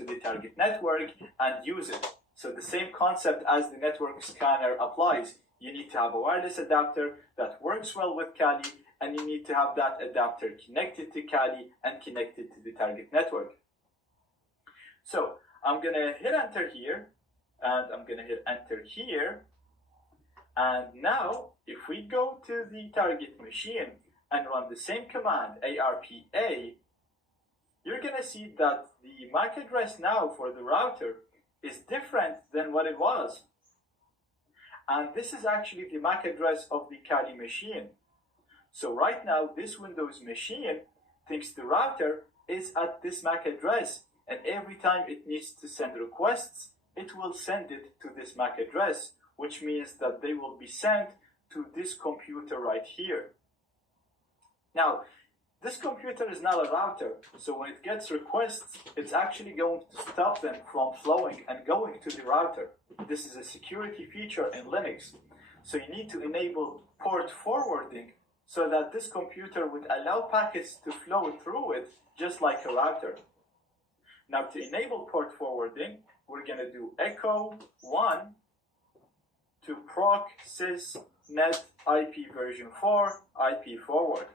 to the target network and use it. So the same concept as the network scanner applies. You need to have a wireless adapter that works well with Kali, and you need to have that adapter connected to Kali and connected to the target network. So I'm going to hit enter here, and I'm going to hit enter here. And now, if we go to the target machine and run the same command, ARPA, you're going to see that the MAC address now for the router is different than what it was. And this is actually the MAC address of the Kali machine. So right now, this Windows machine thinks the router is at this MAC address, and every time it needs to send requests, it will send it to this MAC address, which means that they will be sent to this computer right here. Now, this computer is not a router, so when it gets requests, it's actually going to stop them from flowing and going to the router. This is a security feature in Linux. So you need to enable port forwarding so that this computer would allow packets to flow through it just like a router. Now, to enable port forwarding, we're going to do echo 1 to proc sys net IP version 4 IP forward.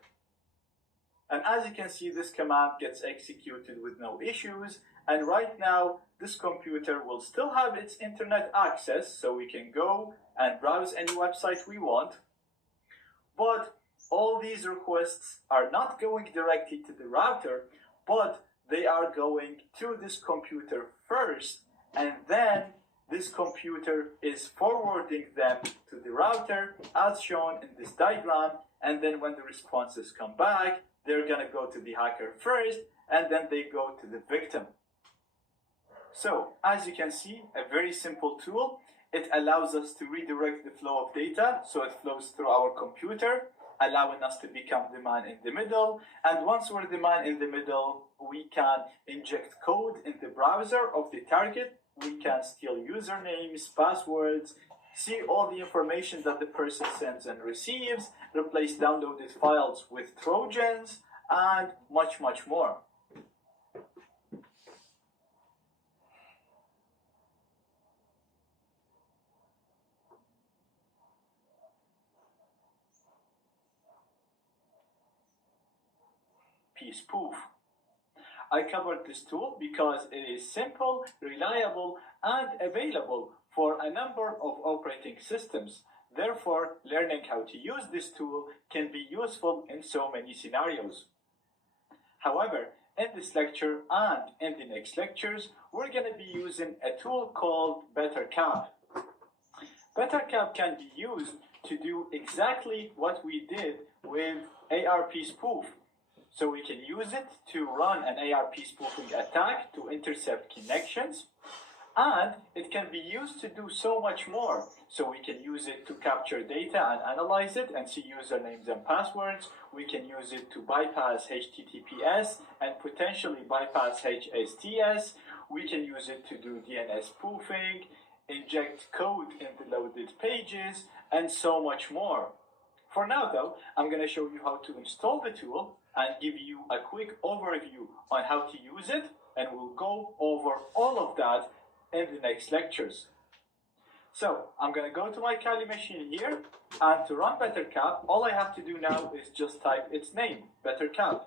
And as you can see, this command gets executed with no issues. And right now, this computer will still have its internet access, so we can go and browse any website we want. But all these requests are not going directly to the router, but they are going to this computer first, and then this computer is forwarding them to the router as shown in this diagram, and then when the responses come back, they're going to go to the hacker first, and then they go to the victim. So, as you can see, a very simple tool. It allows us to redirect the flow of data, so it flows through our computer, allowing us to become the man in the middle. And once we're the man in the middle, we can inject code in the browser of the target. We can steal usernames, passwords, see all the information that the person sends and receives, replace downloaded files with Trojans, and much, much more. Spoof. I covered this tool because it is simple, reliable, and available for a number of operating systems. Therefore, learning how to use this tool can be useful in so many scenarios. However, in this lecture and in the next lectures, we're going to be using a tool called BetterCap. BetterCap can be used to do exactly what we did with ARP spoof. So we can use it to run an ARP spoofing attack to intercept connections, and it can be used to do so much more. So we can use it to capture data and analyze it and see usernames and passwords. We can use it to bypass HTTPS and potentially bypass HSTS. We can use it to do DNS spoofing, inject code in the loaded pages, and so much more. For now though, I'm going to show you how to install the tool and give you a quick overview on how to use it, and we'll go over all of that in the next lectures. So I'm going to go to my Kali machine here, and to run BetterCap, all I have to do now is just type its name, BetterCap.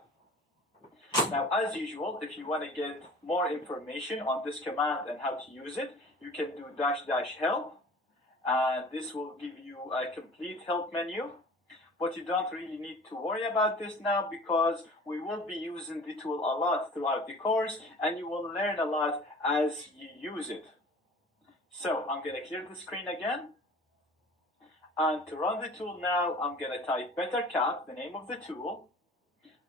Now, as usual, if you want to get more information on this command and how to use it, you can do --help, and this will give you a complete help menu. But you don't really need to worry about this now because we will be using the tool a lot throughout the course, and you will learn a lot as you use it. So I'm going to clear the screen again. And to run the tool now, I'm going to type BetterCap, the name of the tool,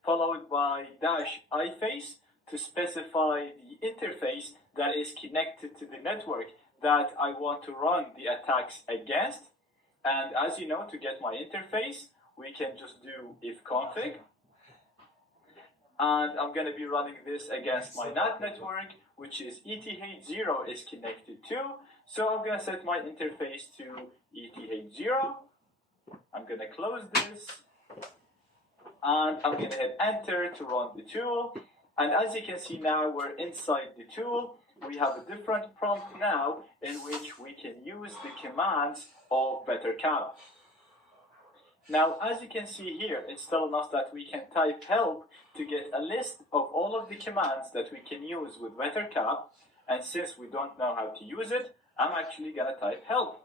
followed by -iface to specify the interface that is connected to the network that I want to run the attacks against. And as you know, to get my interface, we can just do ifconfig. And I'm going to be running this against my NAT network, which is ETH0 is connected to. So I'm going to set my interface to ETH0. I'm going to close this. And I'm going to hit enter to run the tool. And as you can see now, we're inside the tool. We have a different prompt now in which we can use the commands of BetterCap. Now, as you can see here, it's telling us that we can type help to get a list of all of the commands that we can use with BetterCap. And since we don't know how to use it, I'm actually going to type help.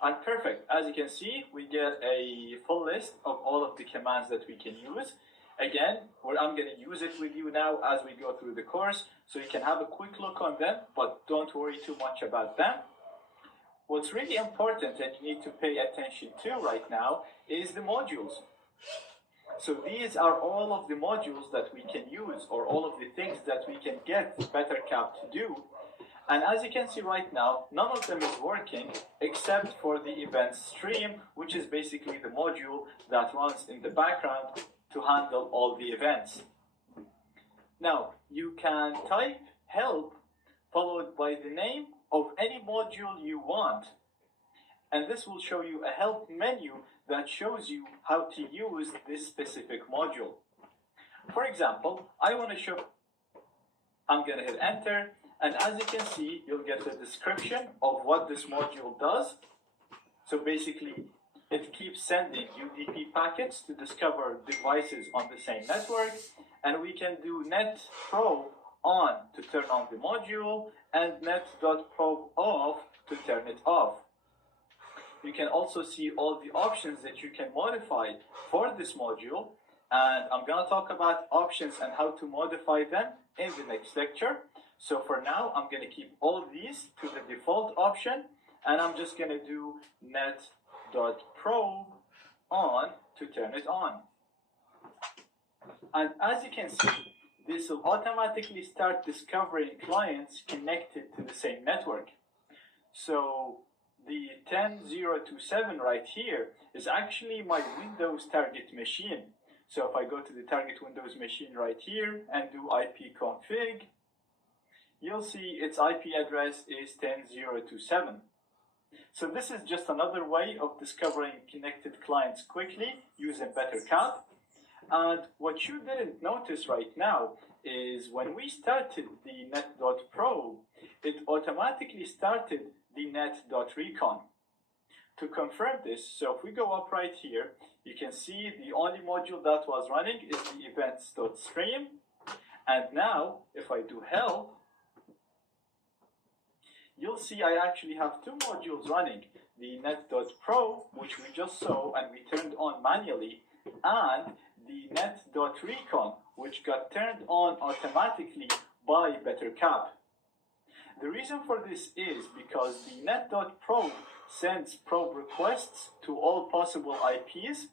And perfect. As you can see, we get a full list of all of the commands that we can use. Again, I'm going to use it with you now as we go through the course, so you can have a quick look on them, but don't worry too much about them. What's really important and you need to pay attention to right now is the modules. So these are all of the modules that we can use, or all of the things that we can get BetterCap to do. And as you can see right now, none of them is working except for the event stream, which is basically the module that runs in the background to handle all the events. Now, you can type help followed by the name of any module you want. And this will show you a help menu that shows you how to use this specific module. For example, I want to show, I'm going to hit enter. And as you can see, you'll get the description of what this module does. So basically, it keeps sending UDP packets to discover devices on the same network. And we can do net_probe on to turn on the module and net.probe off to turn it off. You can also see all the options that you can modify for this module. And I'm going to talk about options and how to modify them in the next lecture. So for now, I'm going to keep all these to the default option, and I'm just going to do net.probe on to turn it on. And as you can see, this will automatically start discovering clients connected to the same network. So the 10027 right here is actually my Windows target machine. So if I go to the target Windows machine right here and do ipconfig, you'll see its IP address is 10027. So this is just another way of discovering connected clients quickly using BetterCap. And what you didn't notice right now is when we started the net.probe, it automatically started the net.recon. To confirm this, so if we go up right here, you can see the only module that was running is the events.stream. And now, if I do help, you'll see I actually have two modules running, the net.probe, which we just saw and we turned on manually, and the net.recon, which got turned on automatically by BetterCap. The reason for this is because the net.probe sends probe requests to all possible IPs,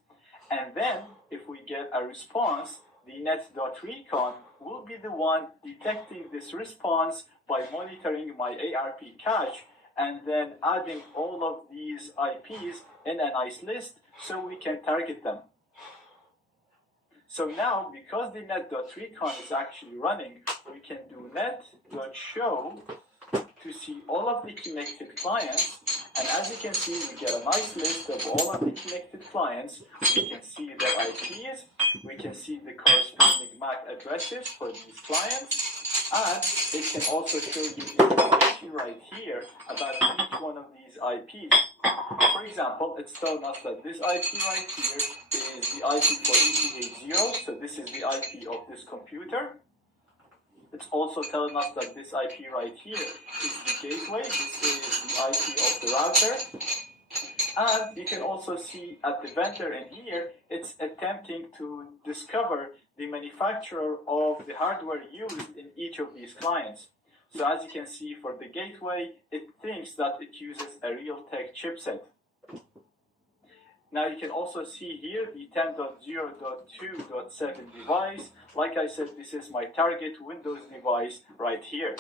and then if we get a response, the net.recon will be the one detecting this response by monitoring my ARP cache and then adding all of these IPs in a nice list so we can target them. So now, because the net.recon is actually running, we can do net.show to see all of the connected clients. And as you can see, we get a nice list of all of the connected clients. We can see their IPs. We can see the corresponding MAC addresses for these clients. And it can also show you information right here about each one of these IPs. For example, it's telling us that this IP right here is the IP for ETH0, so this is the IP of this computer. It's also telling us that this IP right here is the gateway, this is the IP of the router. And you can also see at the vendor in here, it's attempting to discover the manufacturer of the hardware used in each of these clients. So as you can see for the gateway, it thinks that it uses a Realtek chipset. Now you can also see here the 10.0.2.7 device. Like I said, this is my target Windows device right here.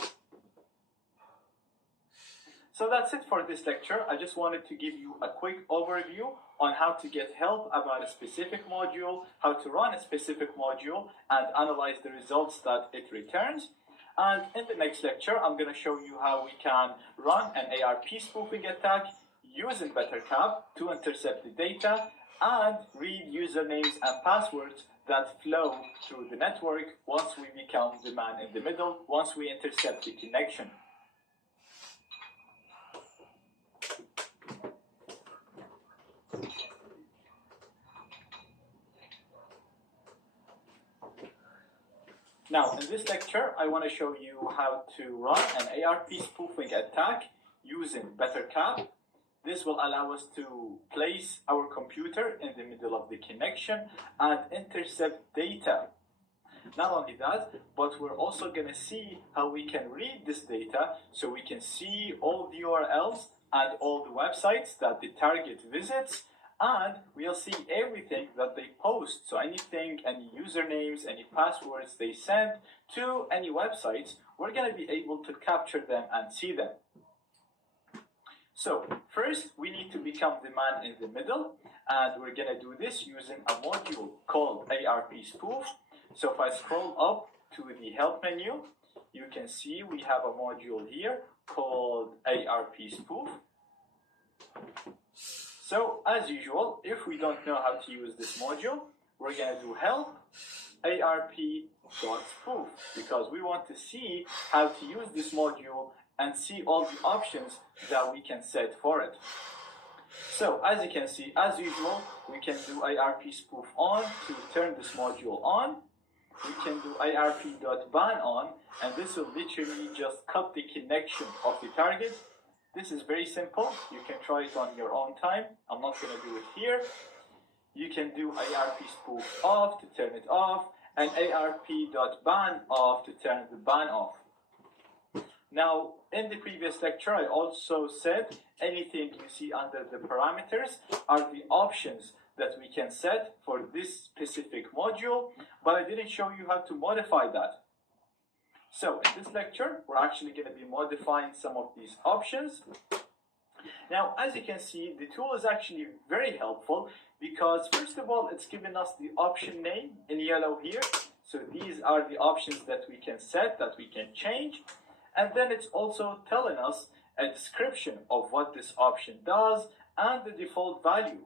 So that's it for this lecture. I just wanted to give you a quick overview on how to get help about a specific module, how to run a specific module, and analyze the results that it returns. And in the next lecture, I'm going to show you how we can run an ARP spoofing attack using BetterCap to intercept the data and read usernames and passwords that flow through the network once we become the man in the middle, once we intercept the connection. Now, in this lecture, I want to show you how to run an ARP spoofing attack using BetterCap. This will allow us to place our computer in the middle of the connection and intercept data. Not only that, but we're also going to see how we can read this data so we can see all the URLs and all the websites that the target visits, and we'll see everything that they post. So anything, any usernames, any passwords they send to any websites, we're going to be able to capture them and see them. So first, we need to become the man in the middle, and we're going to do this using a module called ARP Spoof. So if I scroll up to the help menu, you can see we have a module here called ARP Spoof. So as usual, if we don't know how to use this module, we're going to do help arp.spoof, because we want to see how to use this module and see all the options that we can set for it. So as you can see, as usual, we can do ARP spoof on to turn this module on. We can do arp.ban on, and this will literally just cut the connection of the target. This is very simple. You can try it on your own time. I'm not going to do it here. You can do ARP spoof off to turn it off, and arp.ban off to turn the ban off. Now, in the previous lecture, I also said anything you see under the parameters are the options that we can set for this specific module, but I didn't show you how to modify that. So in this lecture, we're actually going to be modifying some of these options. Now, as you can see, the tool is actually very helpful because, first of all, it's given us the option name in yellow here. So these are the options that we can set, that we can change. And then it's also telling us a description of what this option does and the default value.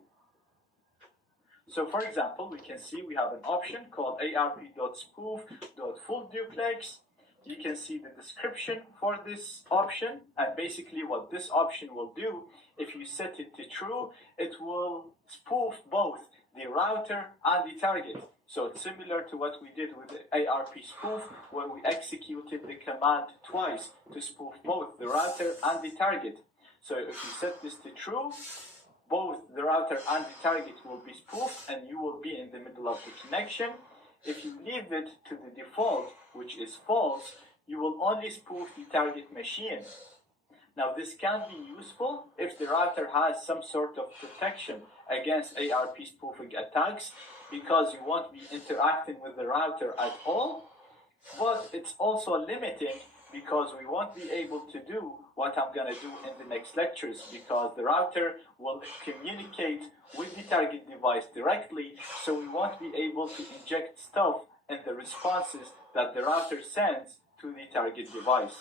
So for example, we can see we have an option called arp.spoof.fullduplex. You can see the description for this option, and basically what this option will do, if you set it to true, it will spoof both the router and the target. So it's similar to what we did with the ARP spoof, where we executed the command twice to spoof both the router and the target. So if you set this to true, both the router and the target will be spoofed and you will be in the middle of the connection. If you leave it to the default, which is false, you will only spoof the target machine. Now this can be useful if the router has some sort of protection against ARP spoofing attacks, because you won't be interacting with the router at all, but it's also limiting because we won't be able to do what I'm going to do in the next lectures, because the router will communicate with the target device directly, so we won't be able to inject stuff in the responses that the router sends to the target device.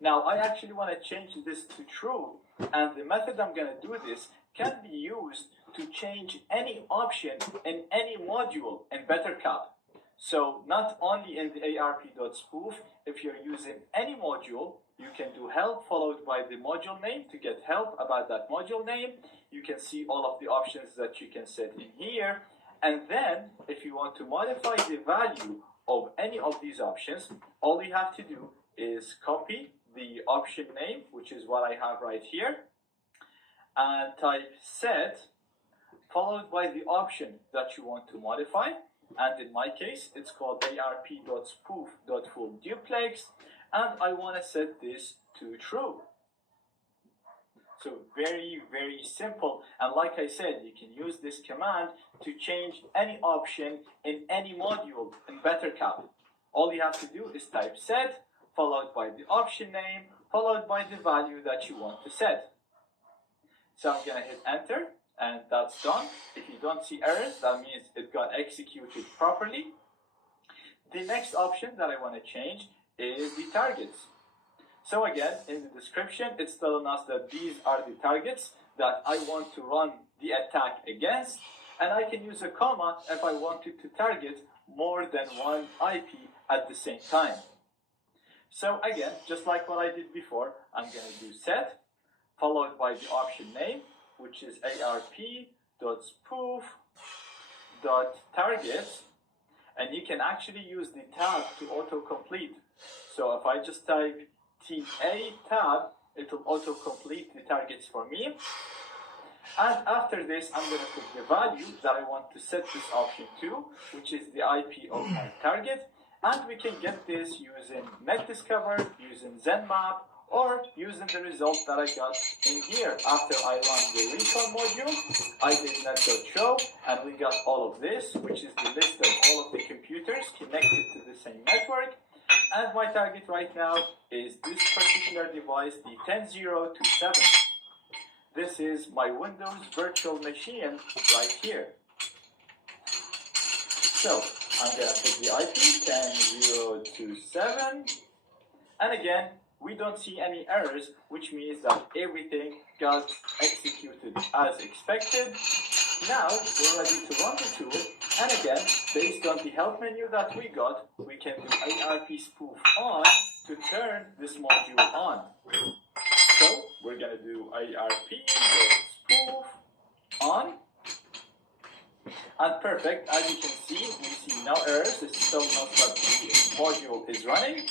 Now I actually want to change this to true, and the method I'm going to do this can be used to change any option in any module in BetterCap. So not only in the arp.spoof, if you're using any module, you can do help followed by the module name to get help about that module name. You can see all of the options that you can set in here. And then if you want to modify the value of any of these options, all you have to do is copy the option name, which is what I have right here, and type set followed by the option that you want to modify. And in my case, it's called arp.spoof.fullduplex, and I want to set this to true. So very, very simple. And like I said, you can use this command to change any option in any module in BetterCap. All you have to do is type set, followed by the option name, followed by the value that you want to set. So I'm going to hit enter, and that's done. If you don't see errors, that means it got executed properly. The next option that I want to change is the targets. So again, in the description, it's telling us that these are the targets that I want to run the attack against. And I can use a comma if I wanted to target more than one IP at the same time. So again, just like what I did before, I'm going to do set, followed by the option name, which is arp.spoof.target, and you can actually use the tab to autocomplete. So if I just type TA tab, it will autocomplete the targets for me. And after this, I'm going to put the value that I want to set this option to, which is the IP of my target. And we can get this using NetDiscover, using ZenMap, or using the result that I got in here. After I run the recon module, I did net.show, and we got all of this, which is the list of all of the computers connected to the same network. And my target right now is this particular device, the 10027. This is my Windows virtual machine right here. So I'm going to put the IP 10027, and again, we don't see any errors, which means that everything got executed as expected. Now we're ready to run the tool, and again, based on the help menu that we got, we can do ARP spoof on to turn this module on. So we're going to do ARP.spoof on. And perfect, as you can see, we see no errors. It still notes that the module is running.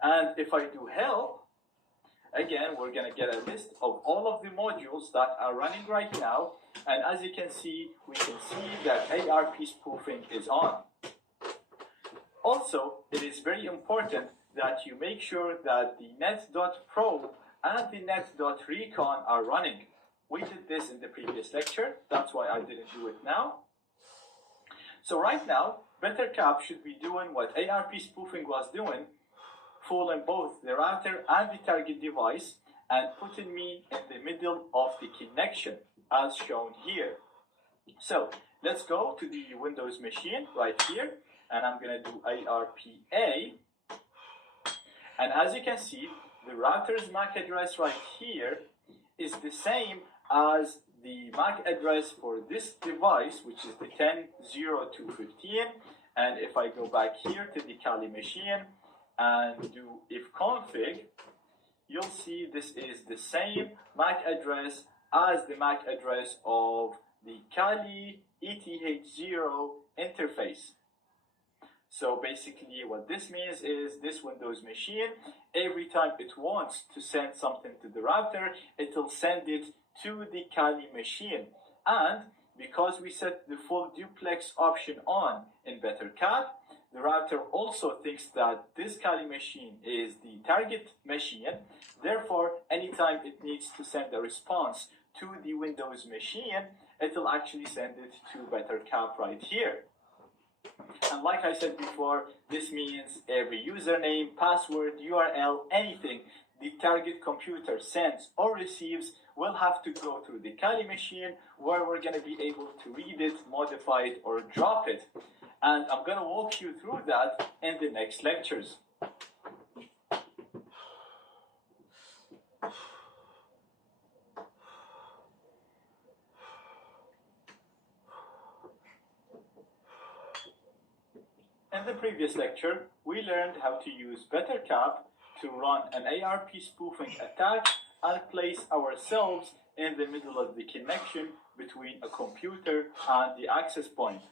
And if I do help, again, we're going to get a list of all of the modules that are running right now. And as you can see, we can see that ARP spoofing is on. Also, it is very important that you make sure that the net.probe and the net.recon are running. We did this in the previous lecture, that's why I didn't do it now. So right now, BetterCap should be doing what ARP spoofing was doing, fooling both the router and the target device, and putting me in the middle of the connection, as shown here. So let's go to the Windows machine right here, and I'm going to do ARPA. And as you can see, the router's MAC address right here is the same as the MAC address for this device, which is the 10.02.15. And if I go back here to the Kali machine and do ifconfig, you'll see this is the same MAC address as the MAC address of the Kali ETH0 interface. So basically what this means is this Windows machine, every time it wants to send something to the router, it will send it to the Kali machine. And because we set the full duplex option on in BetterCap, the router also thinks that this Kali machine is the target machine. Therefore, anytime it needs to send a response to the Windows machine, it will actually send it to BetterCap right here. And like I said before, this means every username, password, URL, anything the target computer sends or receives will have to go through the Kali machine, where we're going to be able to read it, modify it, or drop it. And I'm going to walk you through that in the next lectures. In the previous lecture, we learned how to use BetterCap to run an ARP spoofing attack and place ourselves in the middle of the connection between a computer and the access point.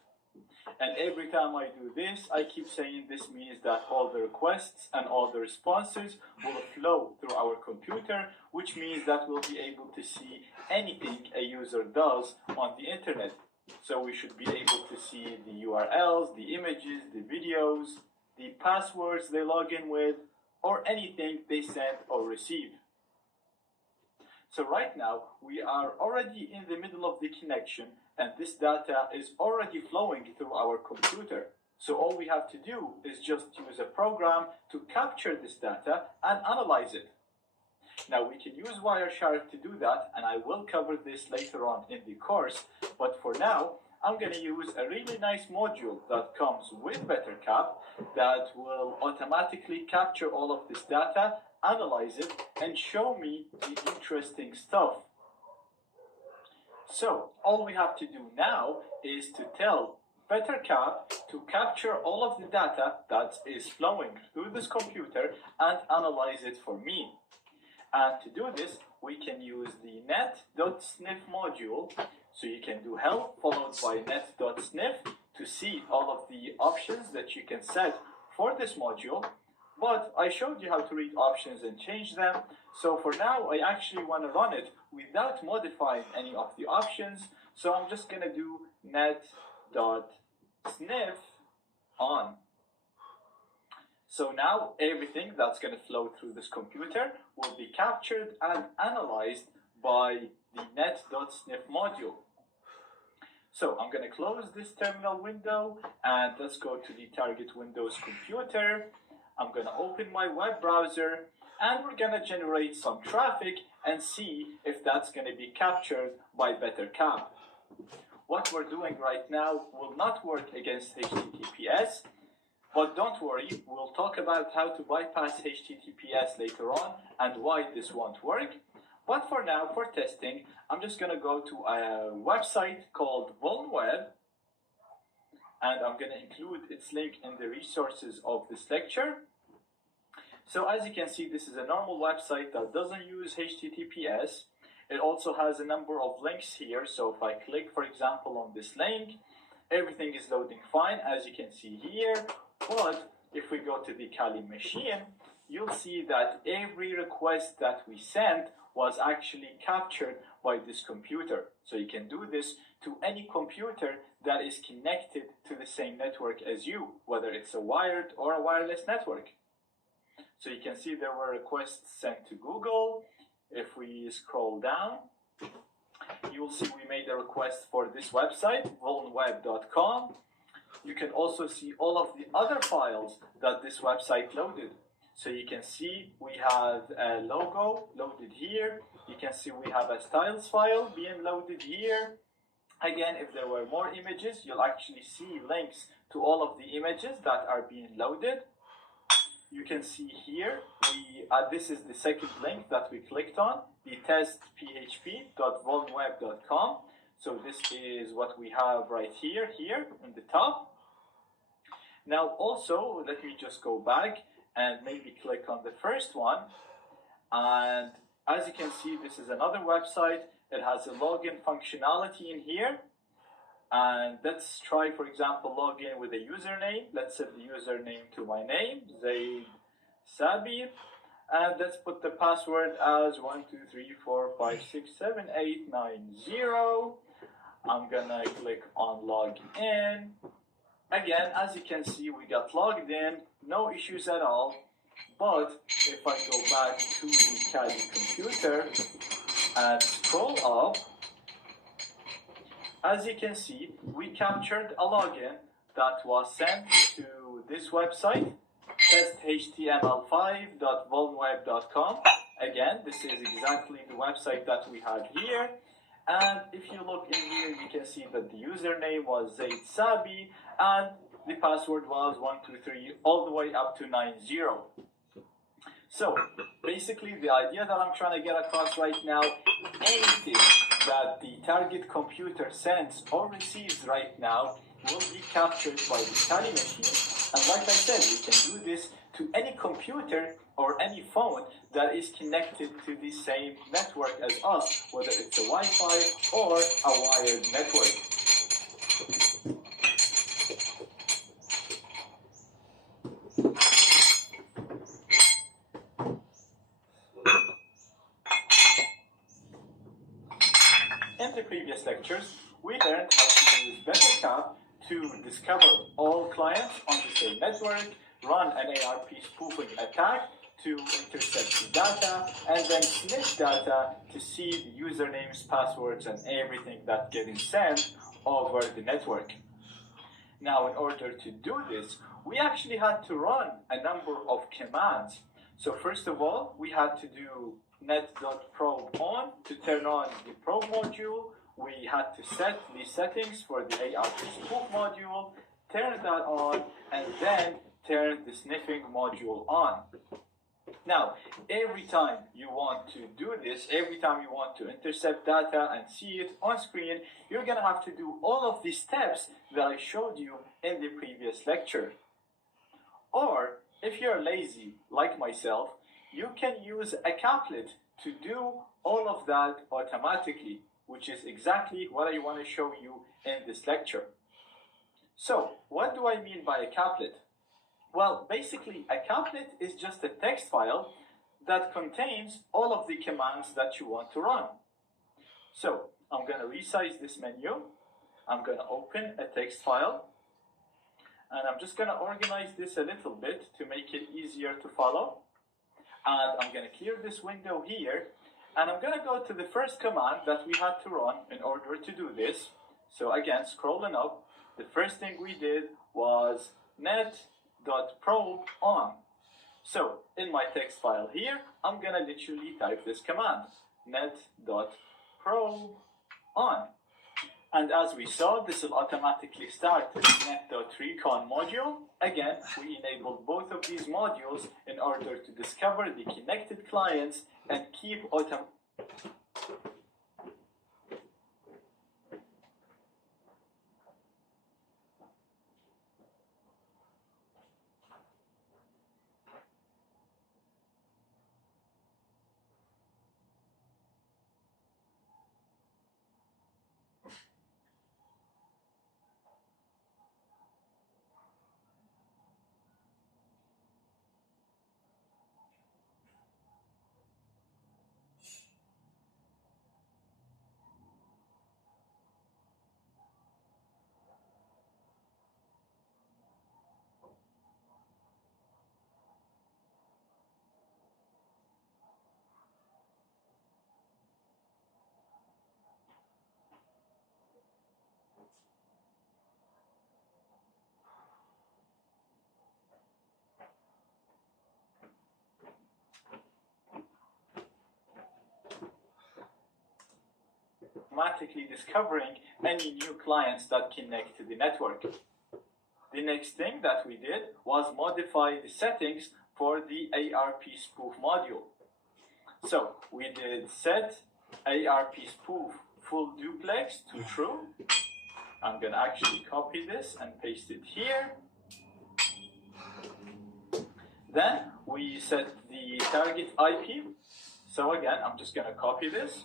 And every time I do this, I keep saying this means that all the requests and all the responses will flow through our computer, which means that we'll be able to see anything a user does on the internet. So we should be able to see the URLs, the images, the videos, the passwords they log in with, or anything they send or receive. So right now, we are already in the middle of the connection, and this data is already flowing through our computer. So all we have to do is just use a program to capture this data and analyze it. Now we can use Wireshark to do that, and I will cover this later on in the course, but for now, I'm going to use a really nice module that comes with BetterCap that will automatically capture all of this data, analyze it, and show me the interesting stuff. So all we have to do now is to tell BetterCap to capture all of the data that is flowing through this computer and analyze it for me. And to do this, we can use the net.sniff module. So you can do help followed by net.sniff to see all of the options that you can set for this module. But I showed you how to read options and change them. So for now, I actually want to run it without modifying any of the options. So I'm just going to do net.sniff on. So now everything that's going to flow through this computer will be captured and analyzed by the net.sniff module. So I'm going to close this terminal window and let's go to the target Windows computer. I'm going to open my web browser and we're going to generate some traffic and see if that's going to be captured by BetterCap. What we're doing right now will not work against HTTPS, but don't worry, we'll talk about how to bypass HTTPS later on and why this won't work. But for now, for testing, I'm just going to go to a website called VulnWeb, and I'm going to include its link in the resources of this lecture. So as you can see, this is a normal website that doesn't use HTTPS. It also has a number of links here. So if I click, for example, on this link, everything is loading fine, as you can see here. But if we go to the Kali machine, you'll see that every request that we sent was actually captured by this computer. So you can do this to any computer that is connected to the same network as you, whether it's a wired or a wireless network. So you can see there were requests sent to Google. If we scroll down, you will see we made a request for this website, vulnweb.com. You can also see all of the other files that this website loaded. So you can see we have a logo loaded here. You can see we have a styles file being loaded here. Again, if there were more images, you'll actually see links to all of the images that are being loaded. You can see here, this is the second link that we clicked on, the testphp.vulnweb.com. So this is what we have right here in the top. Now also, let me just go back and maybe click on the first one. And as you can see, this is another website. It has a login functionality in here. And let's try, for example, log in with a username. Let's set the username to my name, Zaid Sabir. And let's put the password as 12345678990. I'm gonna click on log in. Again, as you can see, we got logged in, no issues at all. But if I go back to the Kali computer and scroll up, as you can see, we captured a login that was sent to this website, testhtml5.vulnweb.com. Again, this is exactly the website that we had here. And if you look in here, you can see that the username was Zaid Sabi and the password was 123 all the way up to 90. So basically the idea that I'm trying to get across right now, anything that the target computer sends or receives right now will be captured by the Kali machine. And like I said, we can do this to any computer or any phone that is connected to the same network as us, whether it's a Wi-Fi or a wired network. In the previous lectures, we learned how to use BetterCap to discover all clients on the same network, run an ARP spoofing attack to intercept the data, and then snitch data to see the usernames, passwords, and everything that's getting sent over the network. Now, in order to do this, we actually had to run a number of commands. So first of all, we had to do net.probe on to turn on the probe module. We had to set the settings for the ARP spoof module, turn that on, and then turn the sniffing module on. Now, every time you want to do this, every time you want to intercept data and see it on screen, you're going to have to do all of these steps that I showed you in the previous lecture. Or, if you're lazy, like myself, you can use a caplet to do all of that automatically, which is exactly what I want to show you in this lecture. So, what do I mean by a caplet? Well, basically, a caplet is just a text file that contains all of the commands that you want to run. So, I'm going to resize this menu. I'm going to open a text file. And I'm just going to organize this a little bit to make it easier to follow. And I'm going to clear this window here. And I'm going to go to the first command that we had to run in order to do this. So again, scrolling up, the first thing we did was net.probe on. So in my text file here, I'm going to literally type this command, net.probe on. And as we saw, this will automatically start the net.recon module. Again, we enabled both of these modules in order to discover the connected clients and keep automatically discovering any new clients that connect to the network. The next thing that we did was modify the settings for the ARP spoof module. So we did set ARP spoof full duplex to true. I'm going to actually copy this and paste it here. Then we set the target IP. So again, I'm just going to copy this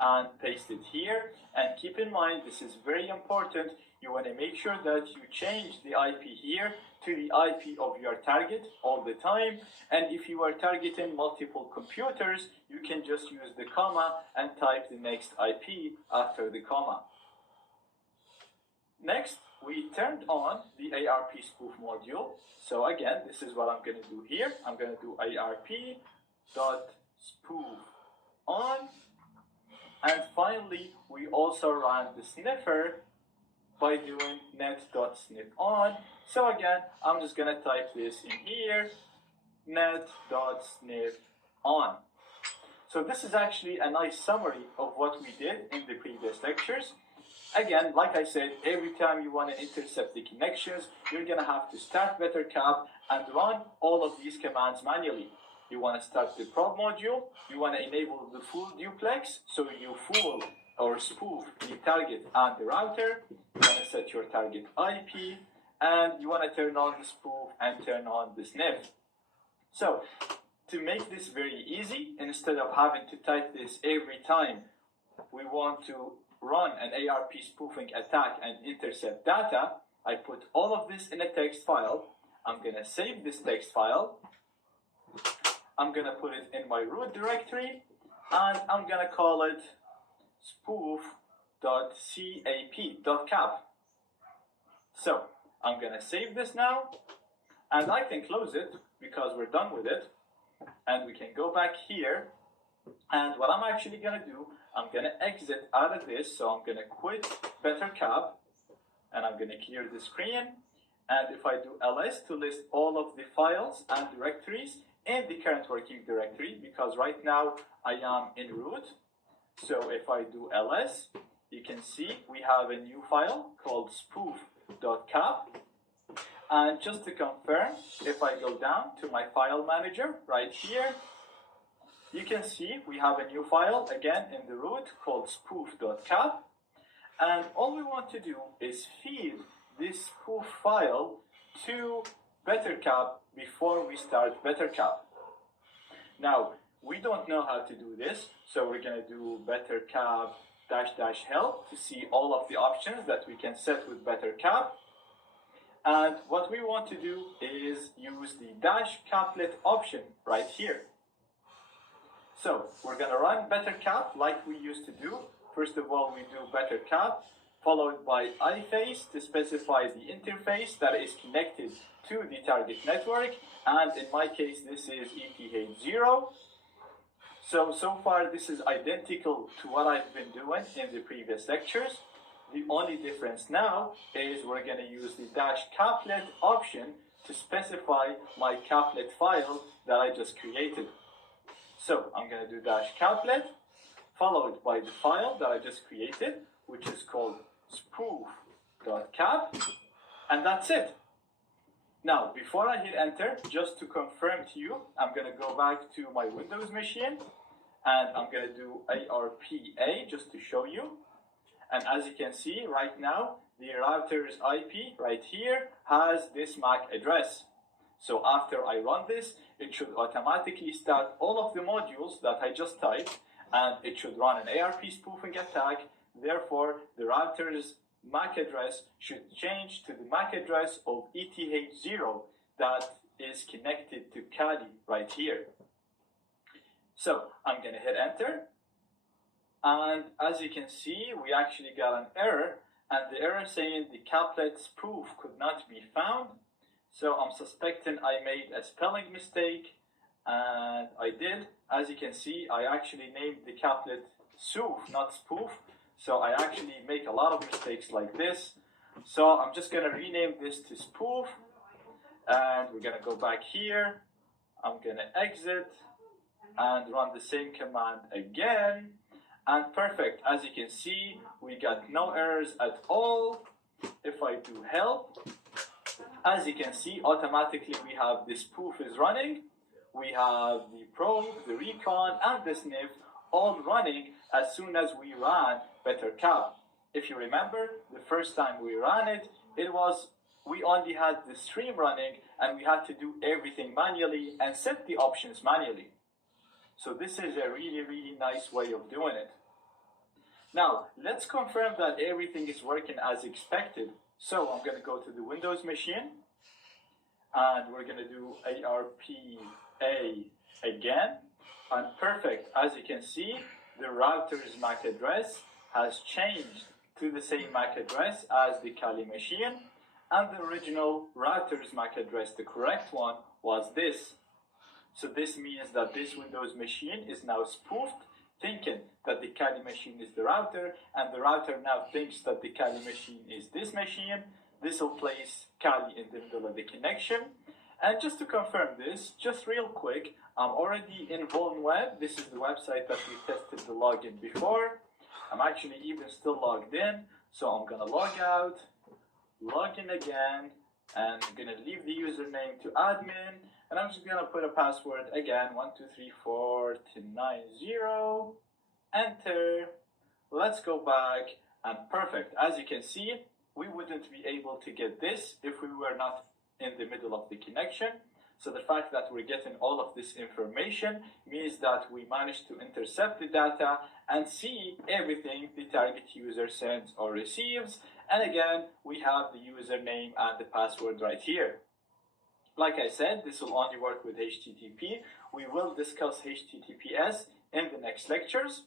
and paste it here. And keep in mind, this is very important. You want to make sure that you change the IP here to the IP of your target all the time. And if you are targeting multiple computers, you can just use the comma and type the next IP after the comma. Next, we turned on the ARP spoof module. So again, this is what I'm going to do here. I'm going to do ARP.spoof on. And finally, we also ran the sniffer by doing net.sniff on. So again, I'm just going to type this in here, net.sniff on. So this is actually a nice summary of what we did in the previous lectures. Again, like I said, every time you want to intercept the connections, you're going to have to start BetterCap and run all of these commands manually. You want to start the probe module, you want to enable the full duplex, so you fool or spoof the target and the router, you want to set your target IP, and you want to turn on the spoof and turn on the sniff. So, to make this very easy, instead of having to type this every time we want to run an ARP spoofing attack and intercept data, I put all of this in a text file. I'm going to save this text file. I'm going to put it in my root directory, and I'm going to call it spoof.cap. So I'm going to save this now, and I can close it because we're done with it. And we can go back here, and what I'm actually going to do, I'm going to exit out of this. So I'm going to quit BetterCap, and I'm going to clear the screen. And if I do ls to list all of the files and directories in the current working directory, because right now I am in root. So if I do ls, you can see we have a new file called spoof.cap. And just to confirm, if I go down to my file manager right here, you can see we have a new file again in the root called spoof.cap. And all we want to do is feed this spoof file to BetterCap before we start BetterCap. Now, we don't know how to do this, so we're going to do BetterCap -- help to see all of the options that we can set with BetterCap. And what we want to do is use the -caplet option right here. So we're going to run BetterCap like we used to do. First of all, we do BetterCap, followed by iFace to specify the interface that is connected to the target network. And in my case, this is ETH0. So far, this is identical to what I've been doing in the previous lectures. The only difference now is we're going to use the -caplet option to specify my caplet file that I just created. So I'm going to do -caplet, followed by the file that I just created, which is called spoof.cap, and that's it. Now, before I hit enter, just to confirm to you, I'm going to go back to my Windows machine, and I'm going to do ARPA just to show you. And as you can see right now, the router's IP right here has this MAC address. So after I run this, it should automatically start all of the modules that I just typed, and it should run an ARP spoofing attack. Therefore, the router's MAC address should change to the MAC address of ETH0 that is connected to Kali right here. So I'm going to hit enter. And as you can see, we actually got an error, and the error saying the caplet spoof could not be found. So I'm suspecting I made a spelling mistake, and I did. As you can see, I actually named the caplet Soof, not Spoof. So I actually make a lot of mistakes like this. So I'm just going to rename this to Spoof, and we're going to go back here. I'm going to exit and run the same command again. And perfect, as you can see, we got no errors at all. If I do help, as you can see, automatically we have the spoof is running. We have the probe, the recon, and the sniff all running as soon as we ran BetterCap. If you remember, the first time we ran it, we only had the stream running, and we had to do everything manually and set the options manually. So this is a really, really nice way of doing it. Now, let's confirm that everything is working as expected. So I'm going to go to the Windows machine, and we're going to do ARPA again. And perfect, as you can see, the router's MAC address has changed to the same MAC address as the Kali machine, and the original router's MAC address, the correct one, was this. So this means that this Windows machine is now spoofed, thinking that the Kali machine is the router, and the router now thinks that the Kali machine is this machine. This will place Kali in the middle of the connection. And just to confirm this, just real quick, I'm already in VulnWeb. This is the website that we tested the login before. I'm actually even still logged in, so I'm going to log out, log in again, and I'm going to leave the username to admin. And I'm just going to put a password again, 123490, enter. Let's go back, and perfect. As you can see, we wouldn't be able to get this if we were not in the middle of the connection. So the fact that we're getting all of this information means that we managed to intercept the data and see everything the target user sends or receives. And again, we have the username and the password right here. Like I said, this will only work with HTTP. We will discuss HTTPS in the next lectures.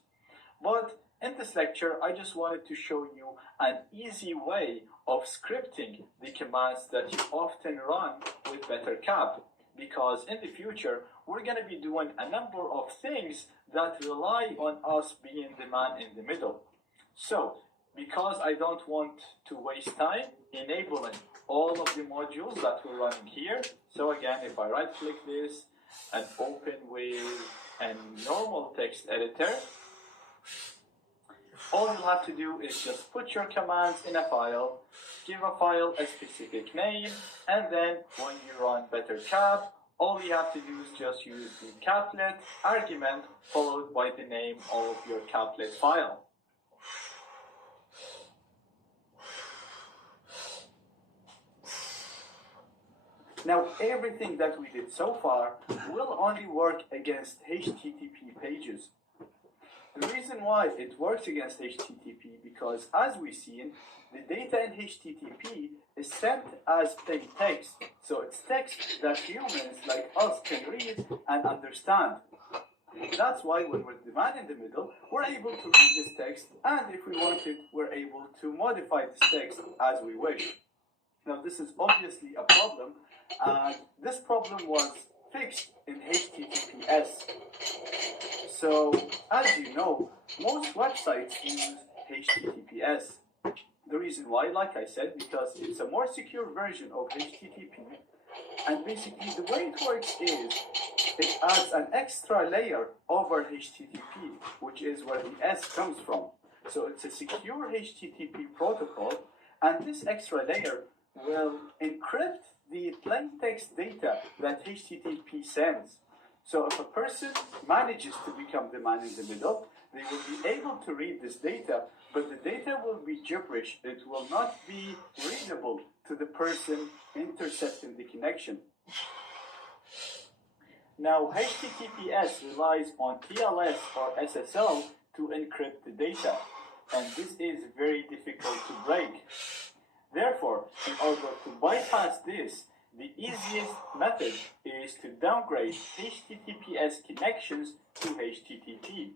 But in this lecture, I just wanted to show you an easy way of scripting the commands that you often run with BetterCap. Because in the future, we're going to be doing a number of things that rely on us being the man in the middle. So, because I don't want to waste time enabling all of the modules that we're running here. So again, if I right click this and open with a normal text editor, all you'll have to do is just put your commands in a file, give a file a specific name, and then when you run BetterCap, all you have to do is just use the caplet argument followed by the name of your caplet file. Now, everything that we did so far will only work against HTTP pages. The reason why it works against HTTP because, as we've seen, the data in HTTP is sent as plain text. So it's text that humans like us can read and understand. That's why when we're the man in the middle, we're able to read this text, and if we wanted, we're able to modify this text as we wish. Now, this is obviously a problem, and this problem was fixed in HTTPS. So, as you know, most websites use HTTPS. The reason why, like I said, because it's a more secure version of HTTP, and basically the way it works is it adds an extra layer over HTTP, which is where the S comes from. So it's a secure HTTP protocol, and this extra layer will encrypt the plain text data that HTTP sends. So if a person manages to become the man in the middle, they will be able to read this data, but the data will be gibberish. It will not be readable to the person intercepting the connection. Now, HTTPS relies on TLS or SSL to encrypt the data, and this is very difficult to break. Therefore, in order to bypass this, the easiest method is to downgrade HTTPS connections to HTTP.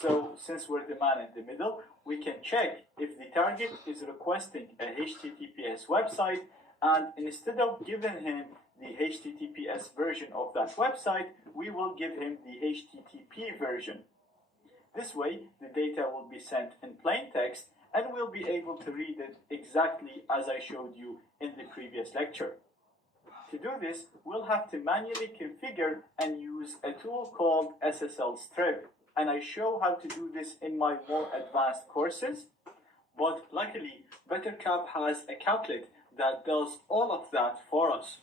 So, since we're the man in the middle, we can check if the target is requesting a HTTPS website, and instead of giving him the HTTPS version of that website, we will give him the HTTP version. This way, the data will be sent in plain text, and we'll be able to read it exactly as I showed you in the previous lecture. To do this, we'll have to manually configure and use a tool called SSL strip, and I show how to do this in my more advanced courses, but luckily BetterCap has a caplet that does all of that for us.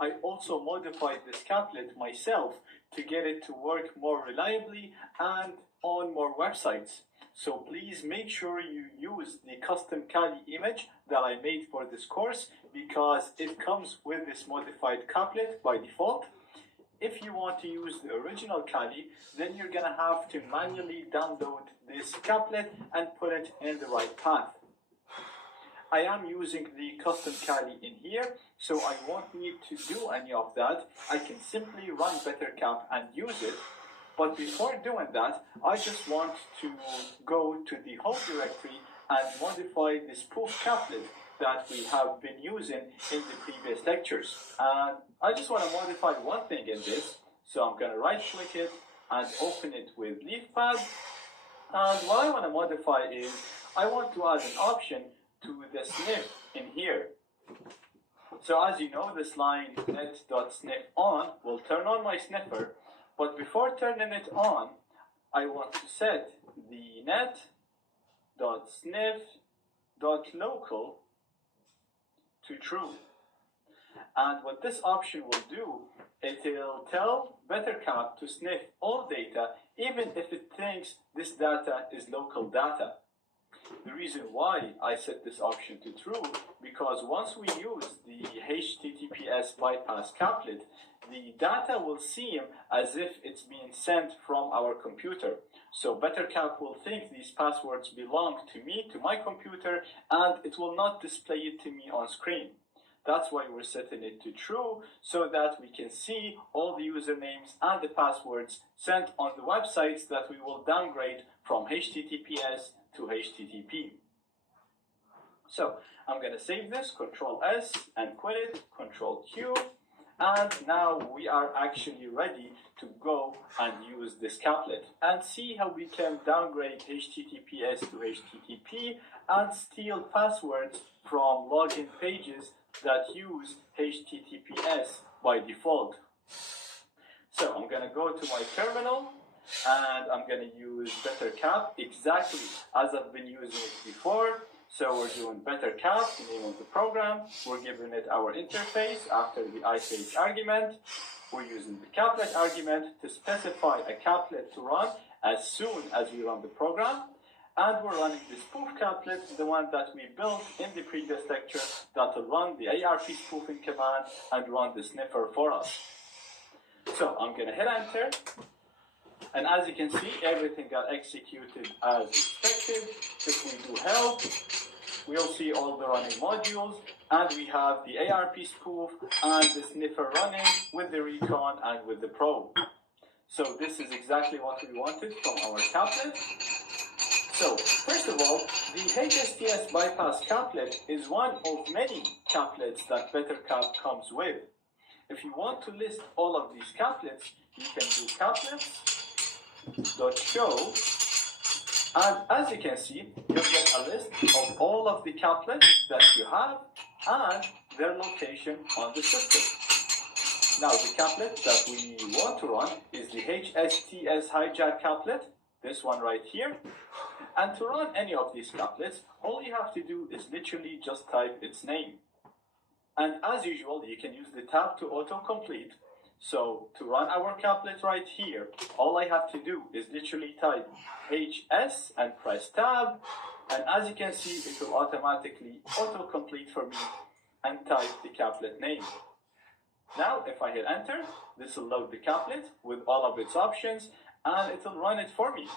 I also modified this caplet myself to get it to work more reliably and on more websites. So please make sure you use the custom Kali image that I made for this course, because it comes with this modified caplet by default. If you want to use the original Kali, then you're gonna have to manually download this caplet and put it in the right path. I am using the custom Kali in here, so I won't need to do any of that. I can simply run BetterCap and use it. But before doing that, I just want to go to the home directory and modify the spoof caplet that we have been using in the previous lectures. And I just want to modify one thing in this. So I'm going to right click it and open it with LeafPad. And what I want to modify is I want to add an option to the sniff in here. So as you know, this line net.sniff on will turn on my sniffer. But before turning it on, I want to set the net.sniff.local to true. And what this option will do, it will tell BetterCap to sniff all data, even if it thinks this data is local data. The reason why I set this option to true, because once we use the HTTPS bypass caplet, the data will seem as if it's being sent from our computer. So BetterCap will think these passwords belong to me, to my computer, and it will not display it to me on screen. That's why we're setting it to true, so that we can see all the usernames and the passwords sent on the websites that we will downgrade from HTTPS to HTTP. So I'm going to save this, Control S, and quit it, Control Q. And now we are actually ready to go and use this caplet and see how we can downgrade HTTPS to HTTP and steal passwords from login pages that use HTTPS by default. So I'm going to go to my terminal and I'm going to use BetterCap exactly as I've been using it before. So we're doing better cap, the name of the program. We're giving it our interface after the iFace argument. We're using the caplet argument to specify a caplet to run as soon as we run the program. And we're running the spoof caplet, the one that we built in the previous lecture, that will run the ARP spoofing command and run the sniffer for us. So I'm going to hit enter. And as you can see, everything got executed as expected. If we do help, we'll see all the running modules, and we have the ARP spoof and the sniffer running with the recon and with the probe. So this is exactly what we wanted from our caplet. So first of all, the HSTS bypass caplet is one of many caplets that BetterCap comes with. If you want to list all of these caplets, you can do caplets.show, and as you can see, you'll get a list of all of the caplets that you have and their location on the system. Now the caplet that we want to run is the HSTS hijack caplet, this one right here. And to run any of these caplets, all you have to do is literally just type its name. And as usual, you can use the tab to autocomplete. So to run our caplet right here, all I have to do is literally type HS and press tab. And as you can see, it will automatically autocomplete for me and type the caplet name. Now, if I hit enter, this will load the caplet with all of its options, and it will run it for me.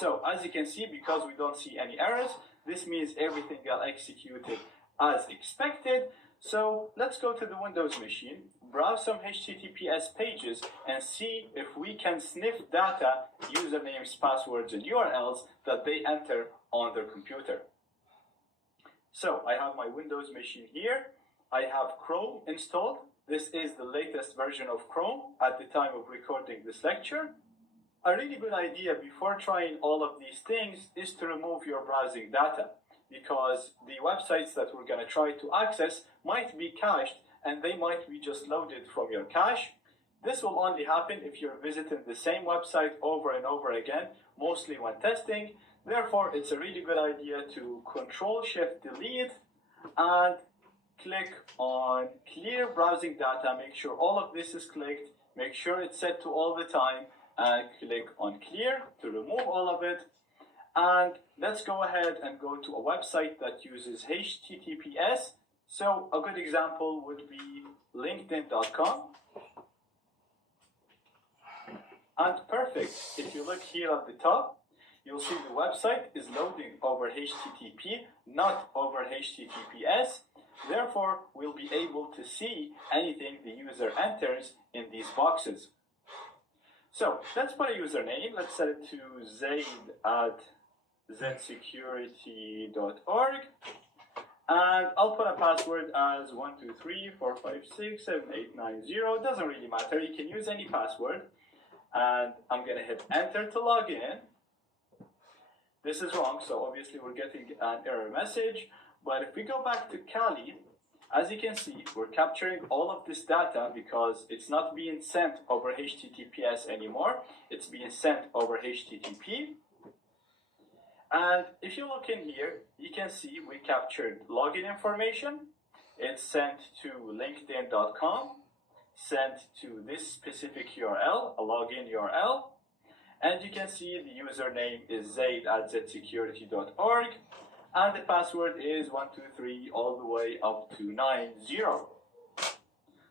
So as you can see, because we don't see any errors, this means everything got executed as expected. So let's go to the Windows machine, browse some HTTPS pages, and see if we can sniff data, usernames, passwords, and URLs that they enter on their computer. So I have my Windows machine here. I have Chrome installed. This is the latest version of Chrome at the time of recording this lecture. A really good idea before trying all of these things is to remove your browsing data, because the websites that we're going to try to access might be cached and they might be just loaded from your cache. This will only happen if you're visiting the same website over and over again, mostly when testing. Therefore, it's a really good idea to Control-Shift-Delete and click on Clear Browsing Data. Make sure all of this is clicked. Make sure it's set to all the time. And click on Clear to remove all of it. And let's go ahead and go to a website that uses HTTPS. So a good example would be linkedin.com. And perfect. If you look here at the top, you'll see the website is loading over HTTP, not over HTTPS. Therefore, we'll be able to see anything the user enters in these boxes. So let's put a username. Let's set it to zaid@zsecurity.org. And I'll put a password as 12345678990. Doesn't really matter. You can use any password. And I'm going to hit enter to log in. This is wrong, so obviously we're getting an error message. But if we go back to Kali, as you can see, we're capturing all of this data because it's not being sent over HTTPS anymore. It's being sent over HTTP. And if you look in here, you can see we captured login information. It's sent to linkedin.com, sent to this specific URL, a login URL. And you can see the username is zaid@zsecurity.org. And the password is 123 all the way up to 90.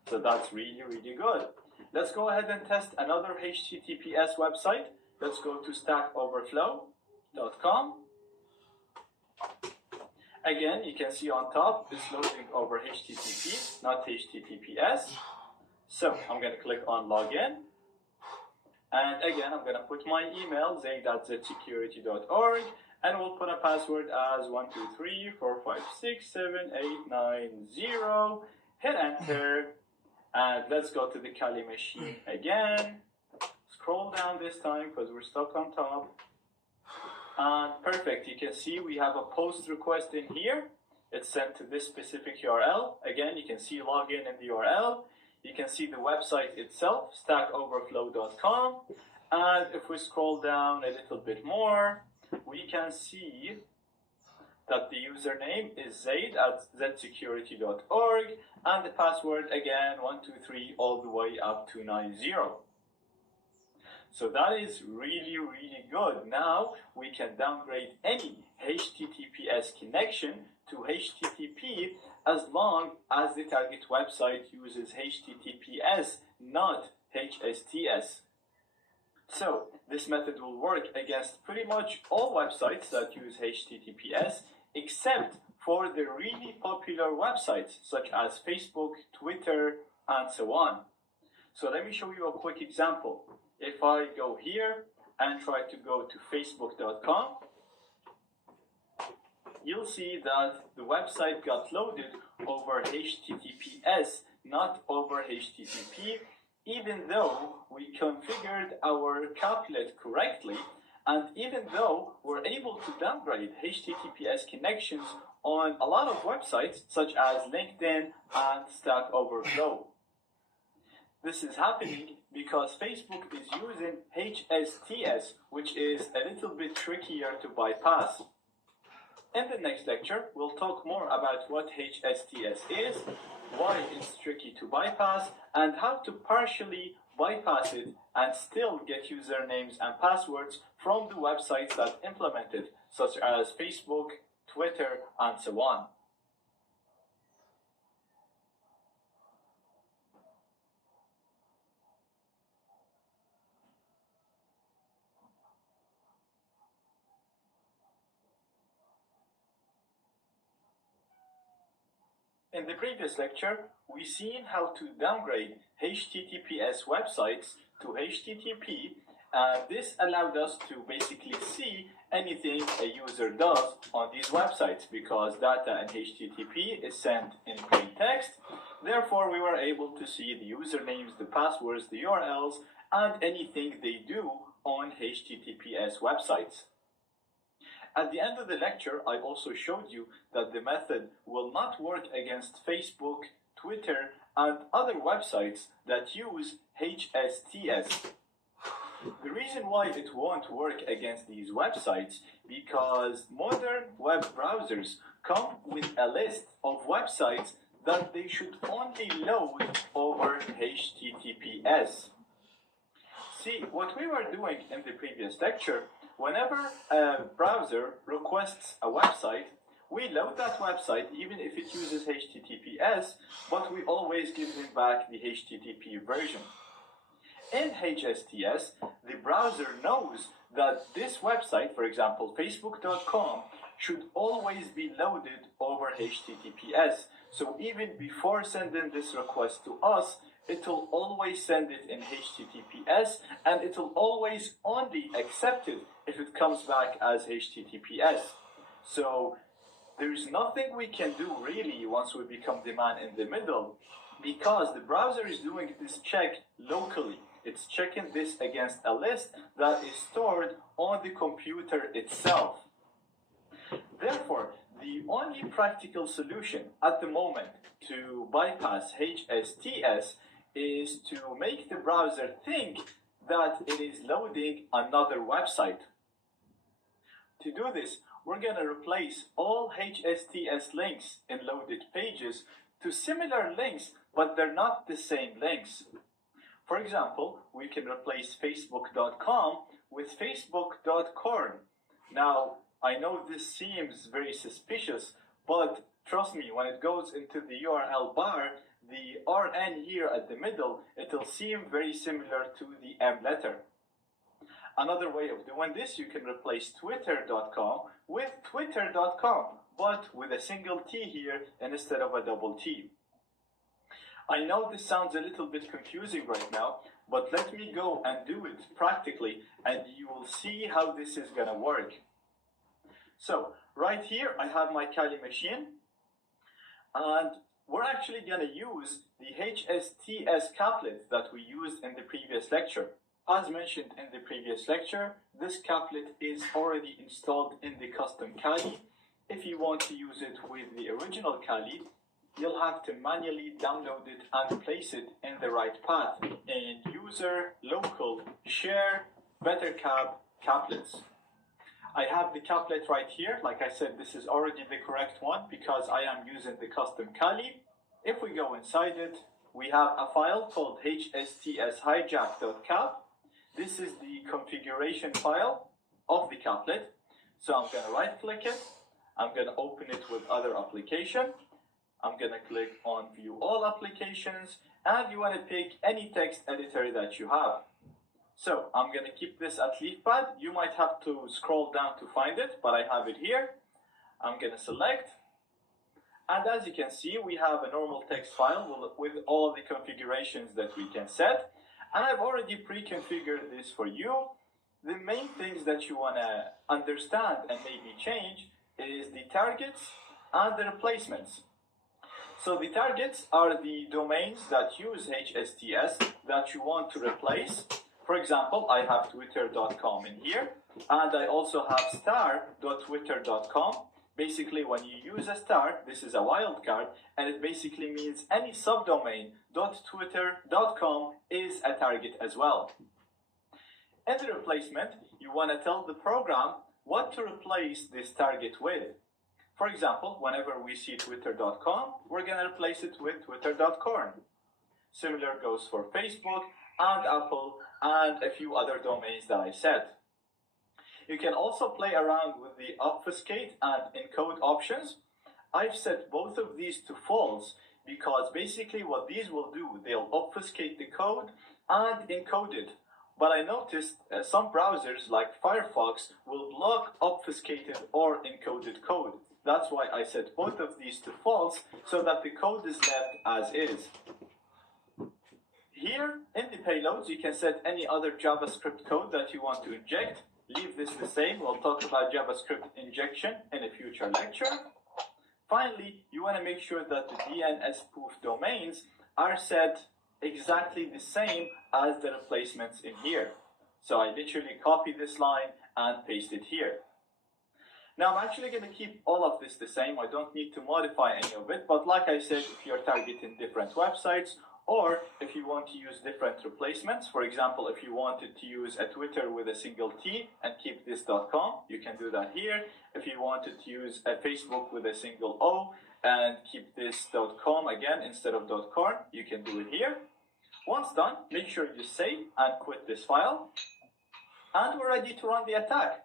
So that's really, really good. Let's go ahead and test another HTTPS website. Let's go to stackoverflow.com. Again, you can see on top, it's loading over HTTP, not HTTPS. So I'm going to click on login. And again, I'm going to put my email, zaid@zsecurity.org. And we'll put a password as 12345678990. Hit enter. And let's go to the Kali machine again. Scroll down this time because we're stuck on top. And perfect. You can see we have a post request in here. It's sent to this specific URL. Again, you can see login in the URL. You can see the website itself, stackoverflow.com. And if we scroll down a little bit more, we can see that the username is zaid@zsecurity.org, and the password again 123 all the way up to 90. So that is really, really good. Now we can downgrade any HTTPS connection to HTTP as long as the target website uses HTTPS, not HSTS. So this method will work against pretty much all websites that use HTTPS, except for the really popular websites such as Facebook, Twitter, and so on. So let me show you a quick example. If I go here and try to go to facebook.com, you'll see that the website got loaded over HTTPS, not over HTTP, even though we configured our couplet correctly, and even though we're able to downgrade HTTPS connections on a lot of websites such as LinkedIn and Stack Overflow. This is happening because Facebook is using HSTS, which is a little bit trickier to bypass. In the next lecture, we'll talk more about what HSTS is, why it's tricky to bypass, and how to partially bypass it and still get usernames and passwords from the websites that implement it, such as Facebook, Twitter, and so on. In the previous lecture, we've seen how to downgrade HTTPS websites to HTTP, and this allowed us to basically see anything a user does on these websites because data in HTTP is sent in plain text. Therefore, we were able to see the usernames, the passwords, the URLs, and anything they do on HTTPS websites. At the end of the lecture, I also showed you that the method will not work against Facebook, Twitter, and other websites that use HSTS. The reason why it won't work against these websites because modern web browsers come with a list of websites that they should only load over HTTPS. See, what we were doing in the previous lecture, whenever a browser requests a website, we load that website even if it uses HTTPS, but we always give them back the HTTP version. In HSTS, the browser knows that this website, for example, facebook.com, should always be loaded over HTTPS. So even before sending this request to us, it will always send it in HTTPS, and it will always only accept it if it comes back as HTTPS. So there's nothing we can do really once we become the man in the middle, because the browser is doing this check locally. It's checking this against a list that is stored on the computer itself. Therefore, the only practical solution at the moment to bypass HSTS is to make the browser think that it is loading another website. To do this, we're going to replace all HSTS links in loaded pages to similar links, but they're not the same links. For example, we can replace facebook.com with facebook.com. Now, I know this seems very suspicious, but trust me, when it goes into the URL bar, the RN here at the middle, it'll seem very similar to the M letter. Another way of doing this, you can replace twitter.com with twitter.com, but with a single T here instead of a double T. I know this sounds a little bit confusing right now, but let me go and do it practically, and you will see how this is going to work. So, right here, I have my Kali machine, and we're actually going to use the HSTS couplet that we used in the previous lecture. As mentioned in the previous lecture, this couplet is already installed in the custom Kali. If you want to use it with the original Kali, you'll have to manually download it and place it in the right path in user, local, share, better cab, couplets. I have the caplet right here. Like I said, this is already the correct one because I am using the custom Kali. If we go inside it, we have a file called hstshijack.cap. This is the configuration file of the caplet. So I'm going to right click it. I'm going to open it with other application. I'm going to click on view all applications, and you want to pick any text editor that you have. So I'm going to keep this at LeafPad. You might have to scroll down to find it, but I have it here. I'm going to select. And as you can see, we have a normal text file with all the configurations that we can set. And I've already pre-configured this for you. The main things that you want to understand and maybe change is the targets and the replacements. So the targets are the domains that use HSTS that you want to replace. For example, I have twitter.com in here, and I also have star.twitter.com. Basically, when you use a star, this is a wildcard, and it basically means any subdomain .twitter.com is a target as well. In the replacement, you want to tell the program what to replace this target with. For example, whenever we see twitter.com, we're going to replace it with twitter.corn. Similar goes for Facebook and Apple and a few other domains that I set. You can also play around with the obfuscate and encode options. I've set both of these to false because basically what these will do, they'll obfuscate the code and encode it. But I noticed some browsers like Firefox will block obfuscated or encoded code. That's why I set both of these to false so that the code is left as is. Here in the payloads, you can set any other JavaScript code that you want to inject. Leave this the same. We'll talk about JavaScript injection in a future lecture. Finally, you want to make sure that the DNS spoof domains are set exactly the same as the replacements in here. So I literally copy this line and paste it here. Now I'm actually going to keep all of this the same. I don't need to modify any of it, but like I said, if you're targeting different websites, or if you want to use different replacements, for example, if you wanted to use a Twitter with a single T and keep this .com, you can do that here. If you wanted to use a Facebook with a single O and keep this .com again instead of .corn, you can do it here. Once done, make sure you save and quit this file. And we're ready to run the attack.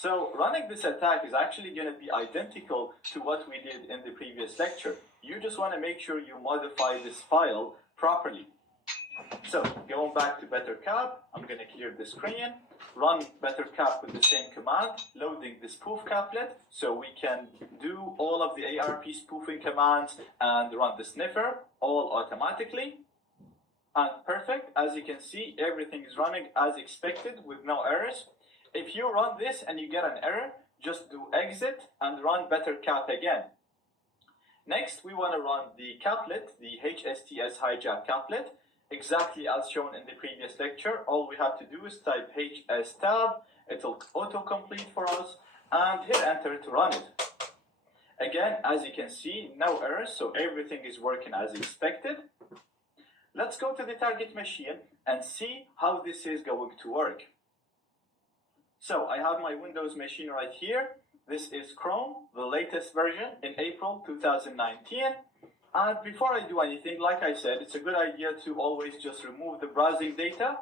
So running this attack is actually going to be identical to what we did in the previous lecture. You just want to make sure you modify this file properly. So going back to BetterCap, I'm going to clear the screen, run BetterCap with the same command, loading the spoof caplet so we can do all of the ARP spoofing commands and run the sniffer all automatically. And perfect, as you can see, everything is running as expected with no errors. If you run this and you get an error, just do exit and run BetterCap again. Next, we want to run the caplet, the HSTS hijack caplet, exactly as shown in the previous lecture. All we have to do is type HS tab, it'll autocomplete for us, and hit enter to run it. Again, as you can see, no errors, so everything is working as expected. Let's go to the target machine and see how this is going to work. So I have my Windows machine right here. This is Chrome, the latest version in April 2019. And before I do anything, like I said, it's a good idea to always just remove the browsing data.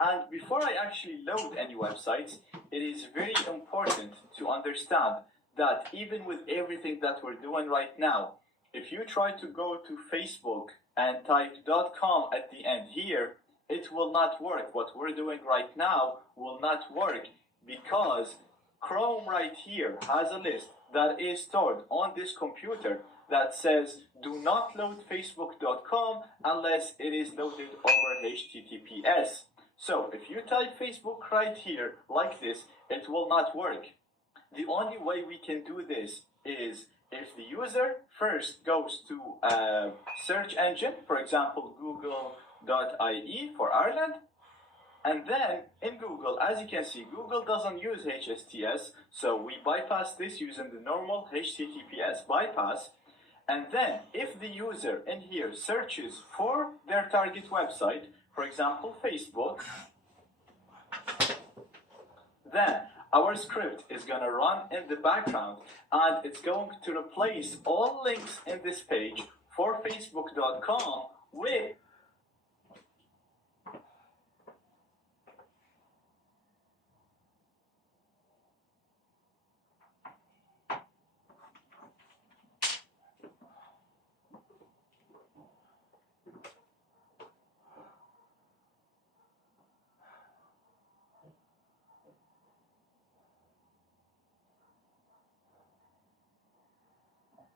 And before I actually load any websites, it is very important to understand that even with everything that we're doing right now, if you try to go to Facebook and type .com at the end here, it will not work. What we're doing right now will not work because Chrome right here has a list that is stored on this computer that says do not load facebook.com unless it is loaded over HTTPS. So if you type Facebook right here like this, it will not work. The only way we can do this is if the user first goes to a search engine, for example, google.ie for Ireland, and then in Google, as you can see, Google doesn't use HSTS, so we bypass this using the normal HTTPS bypass. And then if the user in here searches for their target website, for example, Facebook, then our script is going to run in the background, and it's going to replace all links in this page for facebook.com with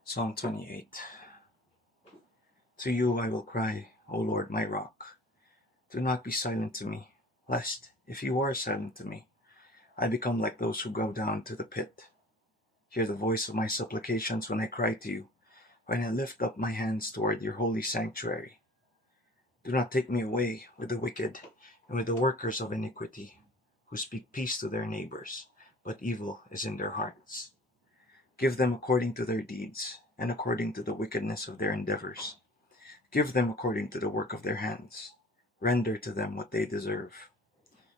Psalm 28. To you I will cry, O Lord, my rock. Do not be silent to me, lest, if you are silent to me, I become like those who go down to the pit. Hear the voice of my supplications when I cry to you, when I lift up my hands toward your holy sanctuary. Do not take me away with the wicked and with the workers of iniquity, who speak peace to their neighbors, but evil is in their hearts. Give them according to their deeds, and according to the wickedness of their endeavors. Give them according to the work of their hands. Render to them what they deserve.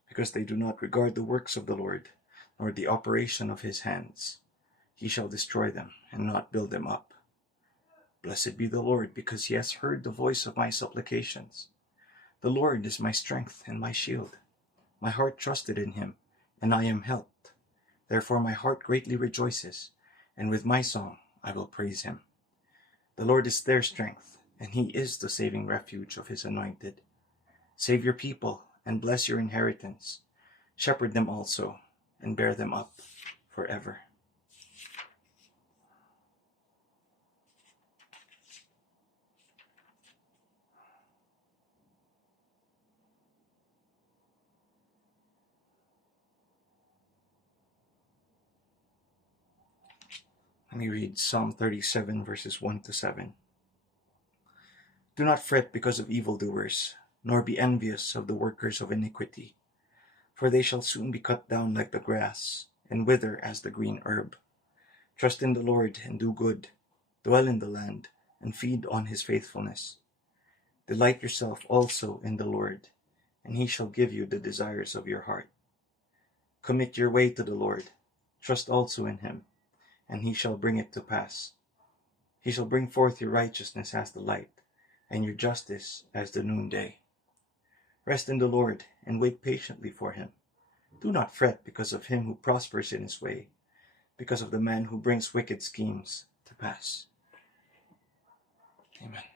Because they do not regard the works of the Lord, nor the operation of his hands. He shall destroy them, and not build them up. Blessed be the Lord, because he has heard the voice of my supplications. The Lord is my strength and my shield. My heart trusted in him, and I am helped. Therefore my heart greatly rejoices, and with my song I will praise him. The Lord is their strength, and he is the saving refuge of his anointed. Save your people, and bless your inheritance. Shepherd them also, and bear them up forever. Let me read Psalm 37, verses 1 to 7. Do not fret because of evildoers, nor be envious of the workers of iniquity, for they shall soon be cut down like the grass, and wither as the green herb. Trust in the Lord and do good, dwell in the land, and feed on his faithfulness. Delight yourself also in the Lord, and he shall give you the desires of your heart. Commit your way to the Lord, trust also in him, and he shall bring it to pass. He shall bring forth your righteousness as the light, and your justice as the noonday. Rest in the Lord, and wait patiently for him. Do not fret because of him who prospers in his way, because of the man who brings wicked schemes to pass. Amen.